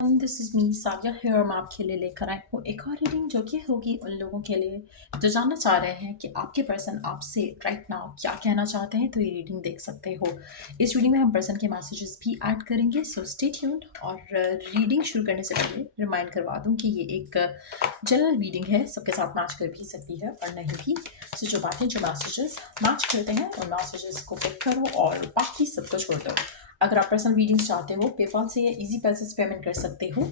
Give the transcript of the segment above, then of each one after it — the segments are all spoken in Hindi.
दिस इज़ मी सारिया हेयर मैं आपके लिए लेकर आई हूँ एक और रीडिंग जो कि होगी उन लोगों के लिए जो जानना चाह रहे हैं कि आपके पर्सन आपसे राइट नाउ क्या कहना चाहते हैं। तो ये रीडिंग देख सकते हो। इस रीडिंग में हम पर्सन के मैसेजेस भी ऐड करेंगे, सो स्टे ट्यून्ड। और रीडिंग शुरू करने से पहले रिमाइंड करवा दूँ कि ये एक जनरल रीडिंग है, सबके साथ मैच कर भी सकती है और नहीं भी। सो जो बातें जो मैसेजेस मैच करते हैं उन मैसेजेस को पिक करो और बाकी सबको छोड़ दो। अगर आप पर्सनल रीडिंग्स चाहते हो पेपाल से या इजी पैसे से पेमेंट कर सकते हो।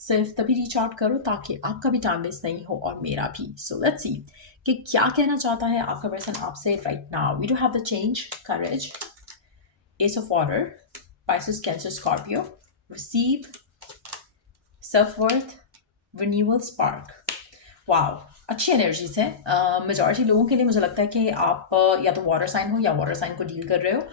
सिर्फ तभी रीच आउट करो ताकि आपका भी टाइम वेस्ट नहीं हो और मेरा भी। सो लेट्स सी कि क्या कहना चाहता है आपका पर्सन आपसे right now. We do have the change, courage, ace of water, Pisces, Cancer, Scorpio, receive, self worth, renewal, spark. Wow, अच्छी एनर्जीज है। मेजॉरिटी लोगों के लिए मुझे लगता है कि आप या तो वाटर साइन हो या वाटर साइन को डील कर रहे हो।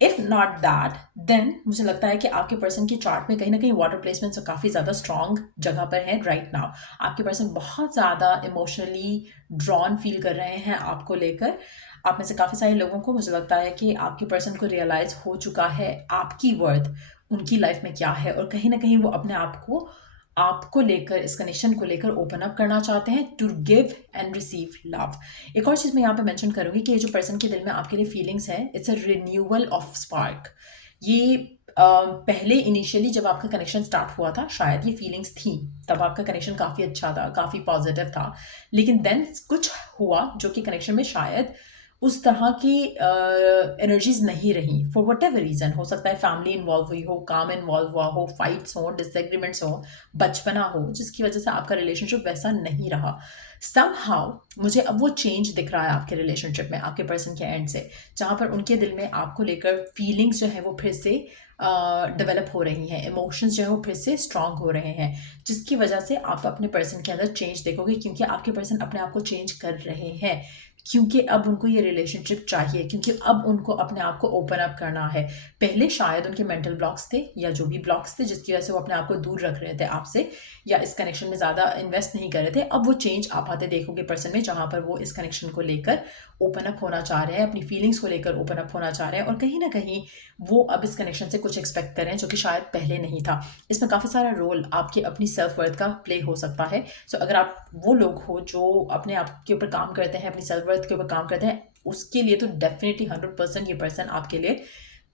इफ नॉट दैट देन मुझे लगता है कि आपके पर्सन की चार्ट में कहीं ना कहीं वाटर प्लेसमेंट काफ़ी ज़्यादा स्ट्रॉन्ग जगह पर है राइट नाउ। आपके पर्सन बहुत ज़्यादा इमोशनली ड्रॉन फील कर रहे हैं आपको लेकर। आप में से काफ़ी सारे लोगों को मुझे लगता है कि आपके पर्सन को रियलाइज़ हो चुका है आपकी वर्थ उनकी लाइफ में क्या है, और कहीं ना कहीं वो अपने आप को आपको लेकर, इस कनेक्शन को लेकर ओपन अप करना चाहते हैं to give and receive love. एक और चीज़ मैं यहाँ पे मेंशन करूँगी कि ये जो पर्सन के दिल में आपके लिए फीलिंग्स है, it's a renewal of spark. ये पहले इनिशियली जब आपका कनेक्शन स्टार्ट हुआ था शायद ये फीलिंग्स थी, तब आपका कनेक्शन काफ़ी अच्छा था, काफ़ी पॉजिटिव था। लेकिन देन कुछ हुआ जो कि कनेक्शन में शायद उस तरह की एनर्जीज नहीं रही फॉर वट एवर रीज़न। हो सकता है फैमिली इन्वॉल्व हुई हो, काम इन्वॉल्व हुआ हो, फाइट्स हो, डिसएग्रीमेंट्स हो, बचपना हो, जिसकी वजह से आपका रिलेशनशिप वैसा नहीं रहा। समहाउ मुझे अब वो चेंज दिख रहा है आपके रिलेशनशिप में आपके पर्सन के एंड से, जहाँ पर उनके दिल में आपको लेकर फीलिंग्स जो है वो फिर से डेवलप हो रही हैं, इमोशंस जो है वो फिर से स्ट्रांग हो रहे हैं, जिसकी वजह से आप अपने पर्सन के अंदर चेंज देखोगे, क्योंकि आपके पर्सन अपने आप को चेंज कर रहे हैं, क्योंकि अब उनको ये रिलेशनशिप चाहिए, क्योंकि अब उनको अपने आप को ओपन अप करना है। पहले शायद उनके मेंटल ब्लॉक्स थे या जो भी ब्लॉक्स थे जिसकी वजह से वो अपने आप को दूर रख रहे थे आपसे या इस कनेक्शन में ज़्यादा इन्वेस्ट नहीं कर रहे थे। अब वो चेंज आप आते देखोगे पर्सन में, जहाँ पर वो इस कनेक्शन को लेकर ओपन अप होना चाह रहे हैं, अपनी फीलिंग्स को लेकर ओपन अप होना चाह रहे हैं, और कहीं ना कहीं वो अब इस कनेक्शन से कुछ एक्सपेक्ट कर रहे हैं जो कि शायद पहले नहीं था। इसमें काफ़ी सारा रोल आपके अपनी सेल्फ वर्थ का प्ले हो सकता है। सो अगर आप वो लोग हो जो अपने आप के ऊपर काम करते हैं, अपनी सेल्फ वर्थ के ऊपर काम करते हैं, उसके लिए तो डेफिनेटली 100% ये पर्सन आपके लिए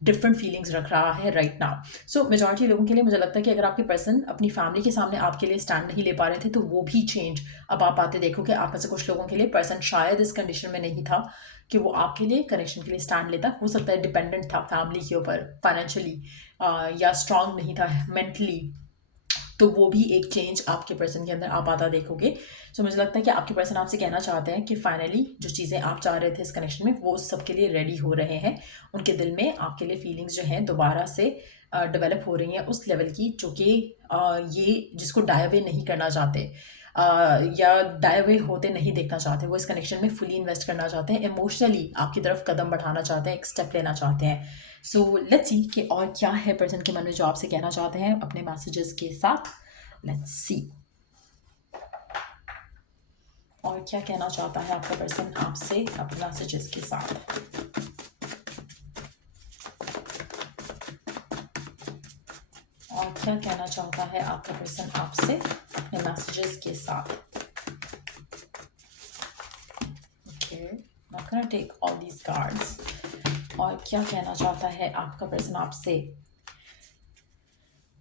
डिफरेंट फीलिंग्स रख रहा है राइट नाउ। सो मेजॉरिटी लोगों के लिए मुझे लगता है कि अगर आपके पर्सन अपनी फैमिली के सामने आपके लिए स्टैंड नहीं ले पा रहे थे तो वो भी चेंज अब आप आते देखोगे। आप में से कुछ लोगों के लिए पर्सन शायद इस कंडीशन में नहीं था कि वो आपके लिए कनेक्शन के लिए स्टैंड लेता, हो सकता है डिपेंडेंट था फैमिली के ऊपर फाइनेंशियली, या स्ट्रांग नहीं था मेंटली। तो वो भी एक चेंज आपके पर्सन के अंदर आप आता देखोगे। सो मुझे लगता है कि आपके पर्सन आपसे कहना चाहते हैं कि फाइनली जो चीज़ें आप चाह रहे थे इस कनेक्शन में वो सबके लिए रेडी हो रहे हैं। उनके दिल में आपके लिए फीलिंग्स जो हैं दोबारा से डेवलप हो रही हैं उस लेवल की जो कि ये जिसको डाई अवे नहीं करना चाहते, या डाई अवे होते नहीं देखना चाहते। वो इस कनेक्शन में फुली इन्वेस्ट करना चाहते हैं, इमोशनली आपकी तरफ कदम बढ़ाना चाहते हैं, एक स्टेप लेना चाहते हैं। सो लेट्स सी कि और क्या है पर्सन के मन में जो आपसे कहना चाहते हैं अपने मैसेजेस के साथ। लेट्स सी और क्या कहना चाहता है आपका पर्सन आपसे अपने मैसेजेस के साथ। और क्या कहना चाहता है आपका पर्सन आपसे अपने मैसेजेस के साथ। Okay, I'm gonna take all these cards। और क्या कहना चाहता है आपका पर्सन आपसे।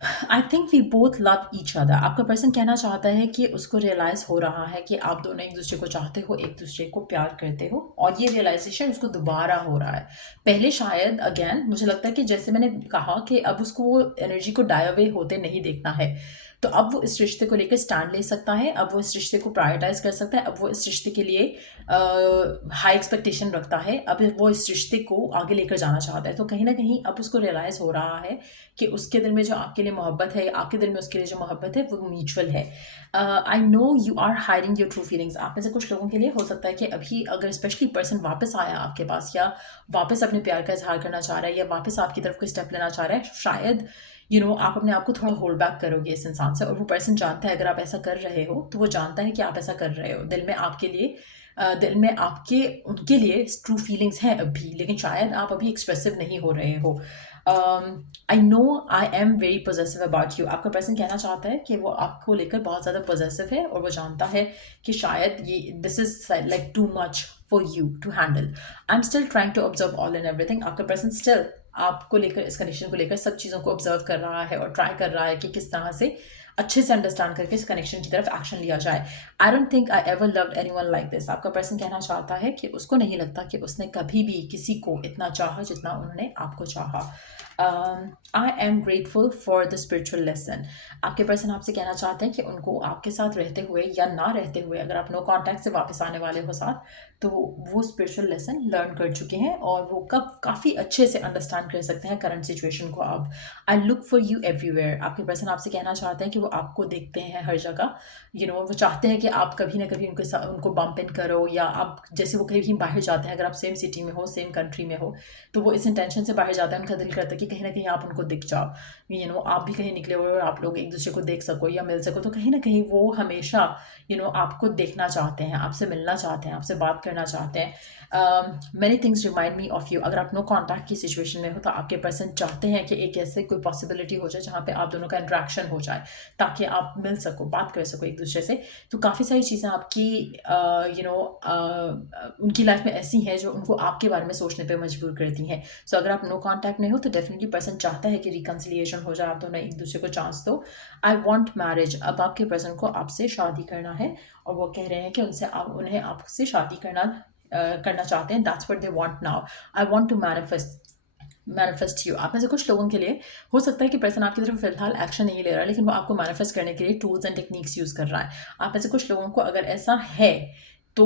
I think we both love each other. आपका पर्सन कहना चाहता है कि उसको रियलाइज़ हो रहा है कि आप दोनों एक दूसरे को चाहते हो, एक दूसरे को प्यार करते हो, और ये रियलाइजेशन उसको दोबारा हो रहा है। पहले शायद अगेन मुझे लगता है कि जैसे मैंने कहा कि अब उसको वो एनर्जी को डाई अवे होते नहीं देखना है, तो अब वो इस रिश्ते को लेकर स्टैंड ले सकता है, अब वो इस रिश्ते को प्रायोरिटाइज कर सकता है, अब वो इस रिश्ते के लिए हाई एक्सपेक्टेशन रखता है, अब वो इस रिश्ते को आगे लेकर जाना चाहता है। तो कहीं ना कहीं अब उसको रियलाइज़ हो रहा है कि उसके दिल में जो आपके लिए मोहब्बत है, आपके दिल में उसके लिए जो मोहब्बत है वो म्यूचुअल है। I know you are hiding your true feelings. आप में से कुछ लोगों के लिए हो सकता है कि अभी अगर स्पेशली पर्सन वापस आया आपके पास, या वापस अपने प्यार का इजहार करना चाह रहा है, या वापस आपकी तरफ कोई स्टेप लेना चाह रहा है, शायद आप अपने आप को थोड़ा होल्ड बैक करोगे इस इंसान से, और वो पर्सन जानता है अगर आप ऐसा कर रहे हो तो वो जानता है कि आप ऐसा कर रहे हो। दिल में आपके लिए दिल में आपके उनके लिए ट्रू फीलिंग्स हैं अभी, लेकिन शायद आप अभी एक्सप्रेसिव नहीं हो रहे हो। I know I am very possessive about you. आपका पर्सन कहना चाहता है कि वो आपको लेकर बहुत ज़्यादा पोजेसिव है और वो जानता है कि शायद ये this is like too much for you to handle. I am still trying to observe all and everything. आपका पर्सन स्टिल आपको लेकर, इस कंडीशन को लेकर सब चीज़ों को ऑब्जर्व कर रहा है और ट्राई कर रहा है कि किस तरह से अच्छे से अंडरस्टैंड करके इस कनेक्शन की तरफ एक्शन लिया जाए। I don't think I ever loved anyone like this. आपका पर्सन कहना चाहता है कि उसको नहीं लगता कि उसने कभी भी किसी को इतना चाहा जितना उन्होंने आपको चाहा। I am grateful for the spiritual lesson. आपके पर्सन आपसे कहना चाहते हैं कि उनको आपके साथ रहते हुए या ना रहते हुए, अगर आप नो कॉन्टैक्ट से वापस आने वाले हो साथ, तो वो स्पिरिचुअल लेसन लर्न कर चुके हैं और वो कब काफ़ी अच्छे से अंडरस्टैंड कर सकते हैं करंट सिचुएशन को। अब I look for you everywhere. आपके पर्सन आपसे कहना चाहते हैं कि वो आपको देखते हैं हर जगह। वो चाहते हैं कि आप कभी ना कभी उनके साथ उनको बम्प इन करो, या आप जैसे वो कहीं बाहर जाते हैं, अगर आप सेम सिटी में हो, सेम कंट्री में हो, तो वो इस इंटेंशन से बाहर जाता है, उनका दिल करता है कि कहीं ना कहीं आप उनको दिख जाओ। आप भी कहीं निकले हो और आप लोग एक दूसरे को देख सको या मिल सको, तो कहीं ना कहीं वो हमेशा आपको देखना चाहते हैं, आपसे मिलना चाहते हैं, आपसे बात करना चाहते हैं। Many things remind me of you. अगर आप नो कॉन्टैक्ट की सिचुएशन में हो तो आपके पर्सन चाहते हैं कि एक ऐसे कोई पॉसिबिलिटी हो जाए जहाँ पे आप दोनों का इंट्रैक्शन हो जाए, ताकि आप मिल सको, बात कर सको एक दूसरे से। तो काफ़ी सारी चीज़ें आपकी उनकी लाइफ में ऐसी हैं जो उनको आपके बारे में सोचने पे मजबूर करती हैं। सो अगर आप नो कॉन्टैक्ट में हो तो डेफिनेटली पर्सन चाहता है कि रिकन्सिलिएशन हो जाए, आप दोनों एक दूसरे को चांस दो। I want marriage. अब आपके पर्सन को आपसे शादी करना है और वो कह रहे हैं कि उन्हें आपसे शादी करना चाहते हैं। That's what they want now. I want to manifest you. आप में से कुछ लोगों के लिए हो सकता है कि पर्सन आपकी तरफ फिलहाल एक्शन नहीं ले रहा है, लेकिन वो आपको मैनिफेस्ट करने के लिए टूल्स एंड टेक्निक्स यूज़ कर रहा है। आप में से कुछ लोगों को अगर ऐसा है तो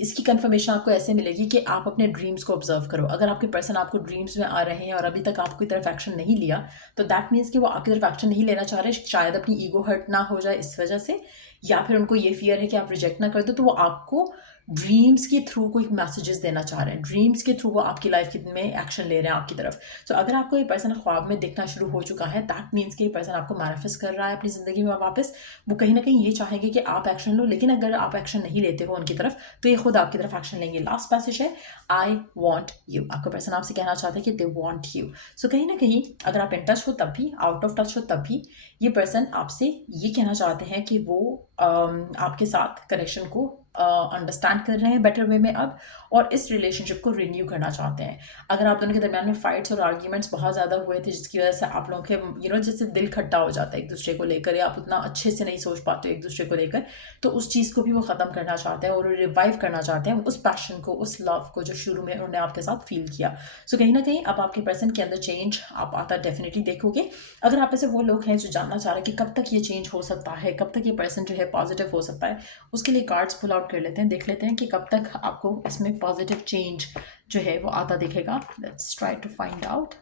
इसकी कंफर्मेशन आपको ऐसे मिलेगी कि आप अपने ड्रीम्स को ऑब्जर्व करो। अगर आपके पर्सन आपको ड्रीम्स में आ रहे हैं और अभी तक आपकी तरफ एक्शन नहीं लिया, तो दैट मीन्स कि वो आपकी तरफ एक्शन नहीं लेना चाह रहे, शायद अपनी ईगो हर्ट ना हो जाए इस वजह से, या फिर उनको ये फियर है कि आप रिजेक्ट ना कर दो। तो वो आपको ड्रीम्स के थ्रू कोई मैसेजेस देना चाह रहे हैं, ड्रीम्स के थ्रू वो आपकी लाइफ में एक्शन ले रहे हैं आपकी तरफ। तो अगर आपको ये पर्सन ख्वाब में दिखना शुरू हो चुका है, दैट मीन्स कि ये पर्सन आपको मैनिफेस्ट कर रहा है अपनी ज़िंदगी में वापस। वो कहीं ना कहीं ये चाहेंगे कि आप एक्शन लो, लेकिन अगर आप एक्शन नहीं लेते हो उनकी तरफ, तो ये खुद आपकी तरफ एक्शन लेंगे। लास्ट पैसेज है आई वॉन्ट यू। आपका पर्सन आपसे कहना चाहते हैं कि दे वॉन्ट यू। सो कहीं ना कहीं अगर आप इन टच हो तब भी, आउट ऑफ टच हो तब भी, ये पर्सन आपसे ये कहना चाहते हैं कि वो आपके साथ कनेक्शन को अंडरस्टैंड कर रहे हैं बेटर वे में अब, और इस रिलेशनशिप को रिन्यू करना चाहते हैं। अगर आप दोनों के दरमियान में फाइट्स और आर्ग्यूमेंट्स बहुत ज़्यादा हुए थे, जिसकी वजह से आप लोगों के जैसे दिल खट्टा हो जाता है एक दूसरे को लेकर, या आप उतना अच्छे से नहीं सोच पाते एक दूसरे को लेकर, तो उस चीज़ को भी वो ख़त्म करना चाहते हैं और रिवाइव करना चाहते हैं उस पैशन को, उस लव को जो शुरू में उन्होंने आपके साथ फील किया। सो कहीं ना कहीं अब आपके पर्सन के अंदर चेंज आप आता डेफिनेटली देखोगे। अगर आप ऐसे वो लोग हैं जो जानना चाह रहे हैं कि कब तक ये चेंज हो सकता है, कब तक ये पर्सन जो है पॉजिटिव हो सकता है, उसके लिए कार्ड्स पुल आउट कर लेते हैं, देख लेते हैं कि कब तक आपको इसमें पॉजिटिव चेंज जो है वो आता दिखेगा। Let's try to find out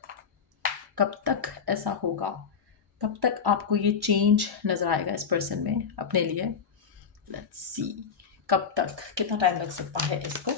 कब तक ऐसा होगा, कब तक आपको ये चेंज नज़र आएगा इस पर्सन में अपने लिए। लेट्स सी कब तक, कितना टाइम लग सकता है इसको।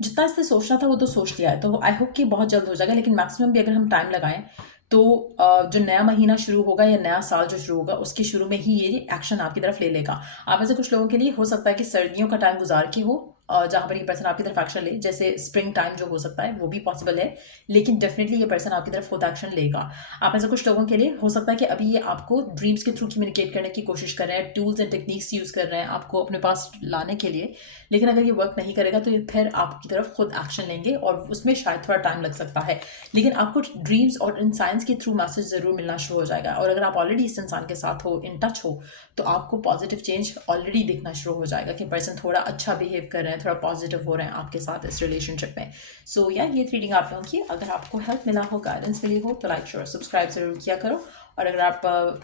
जितना इससे सोचना था वो तो सोच लिया है, तो आई होप कि बहुत जल्द हो जाएगा। लेकिन मैक्सिमम भी अगर हम टाइम लगाएं तो जो नया महीना शुरू होगा या नया साल जो शुरू होगा, उसके शुरू में ही ये एक्शन आपकी तरफ ले लेगा। आप में से कुछ लोगों के लिए हो सकता है कि सर्दियों का टाइम गुजार के हो, जहाँ पर ये पर्सन आपकी तरफ एक्शन ले, जैसे स्प्रिंग टाइम जो हो सकता है वो भी पॉसिबल है, लेकिन डेफिनेटली ये पर्सन आपकी तरफ खुद एक्शन लेगा। आप में से कुछ लोगों के लिए हो सकता है कि अभी ये आपको ड्रीम्स के थ्रू कम्युनिकेट करने की कोशिश कर रहे हैं, टूल्स एंड टेक्निक्स यूज़ कर रहे हैं आपको अपने पास लाने के लिए, लेकिन अगर ये वर्क नहीं करेगा तो ये फिर आपकी तरफ खुद एक्शन लेंगे और उसमें शायद थोड़ा टाइम लग सकता है, लेकिन आपको ड्रीम्स और इन साइंस के थ्रू मैसेज ज़रूर मिलना शुरू हो जाएगा। और अगर आप ऑलरेडी इस इंसान के साथ हो, इन टच हो, तो आपको पॉजिटिव चेंज ऑलरेडी दिखना शुरू हो जाएगा कि पर्सन थोड़ा अच्छा बिहेव कर रहे हैं, थोड़ा पॉजिटिव हो रहे हैं आपके साथ इस रिलेशनशिप में। सो या ये रीडिंग आप लोगों की, अगर आपको हेल्प मिला हो, गाइडेंस मिली हो, तो लाइक शेयर सब्सक्राइब जरूर किया करो। और अगर आप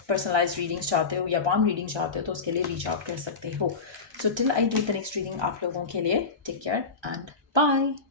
पर्सनलाइज रीडिंग्स चाहते हो या पाम रीडिंग चाहते हो तो उसके लिए रीच आउट कर सकते हो। So till I do the next reading आप लोगों के लिए टेक केयर एंड बाय।